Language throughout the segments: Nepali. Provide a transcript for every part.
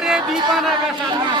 अरे विपनाका साथमा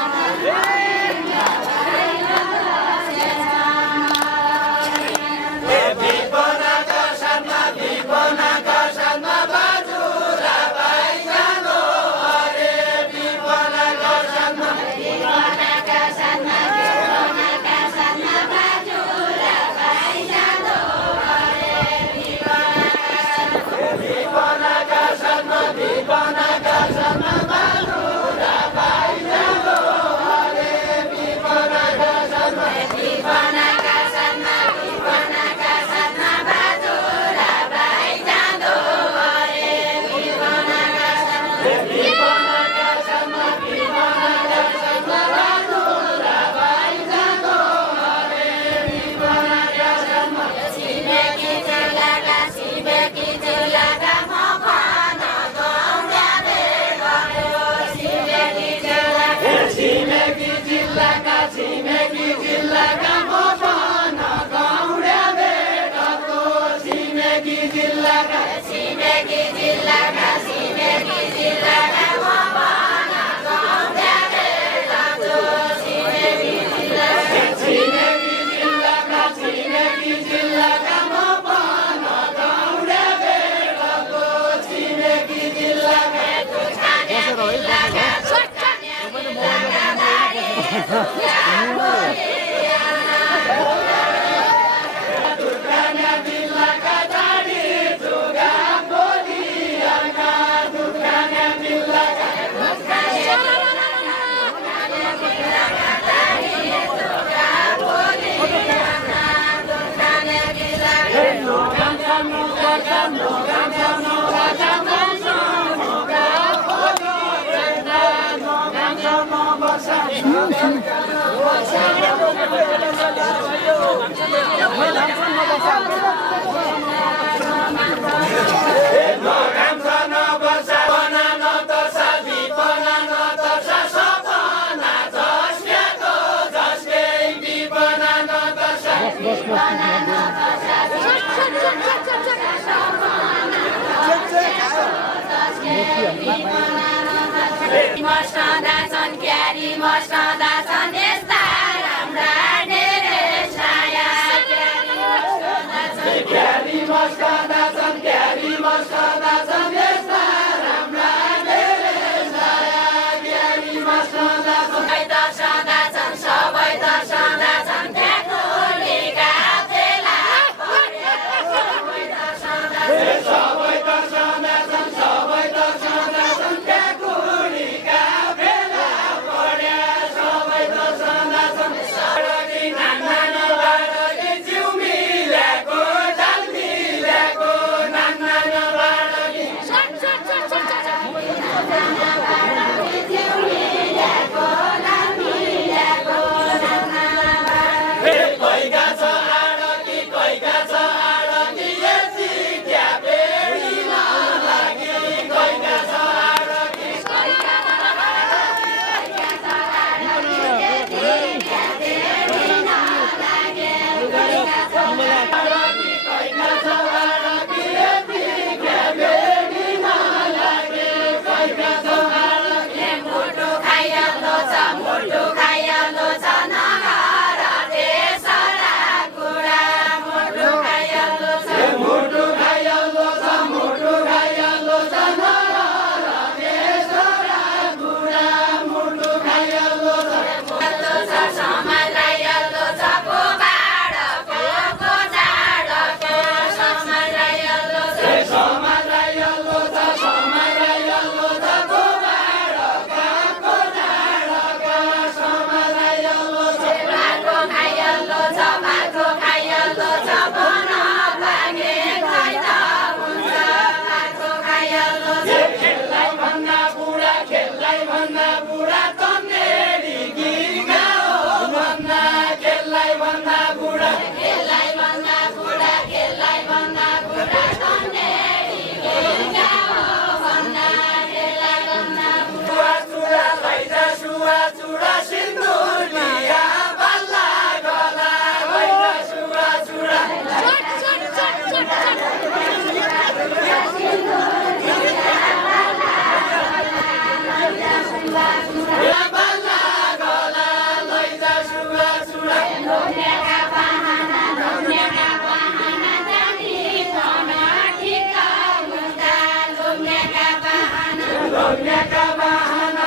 लोग्नेका बाहना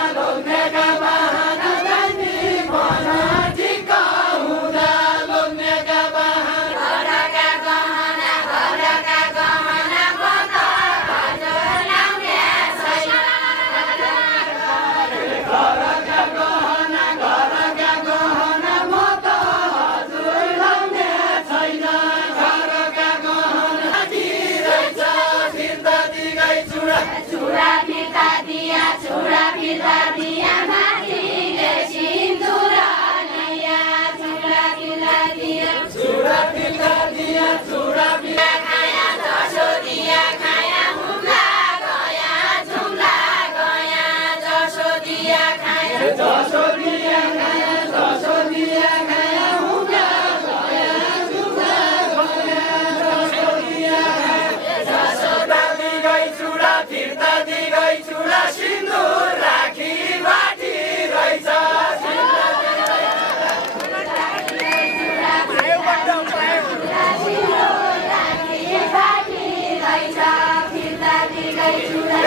जानी भन ठिक हुँदा लोग्नेका बाहना घरका गहना पत हजुर लाउने छैन घरका गहना म त हजुर लाउने छैन घरका गहना दिइरहेछ फिर्ता दिगै चुडा चुडा फिर्ता दिया माथिले सिन्दुर नैया चुडा फिर्ता दिया चुडा फिर्ता दिया खाया जसो दिया खाया हुम्ला गया झुम्ला गया जसो दिया खाया जसो दिया खाया हुँदा गया झुम्ला गया जसो दिया जसो दिगै चुडा फिर्ता दिगै चुडा सिन्दुर राखी बाटी रहेछ फिर्ता दिगै चुडा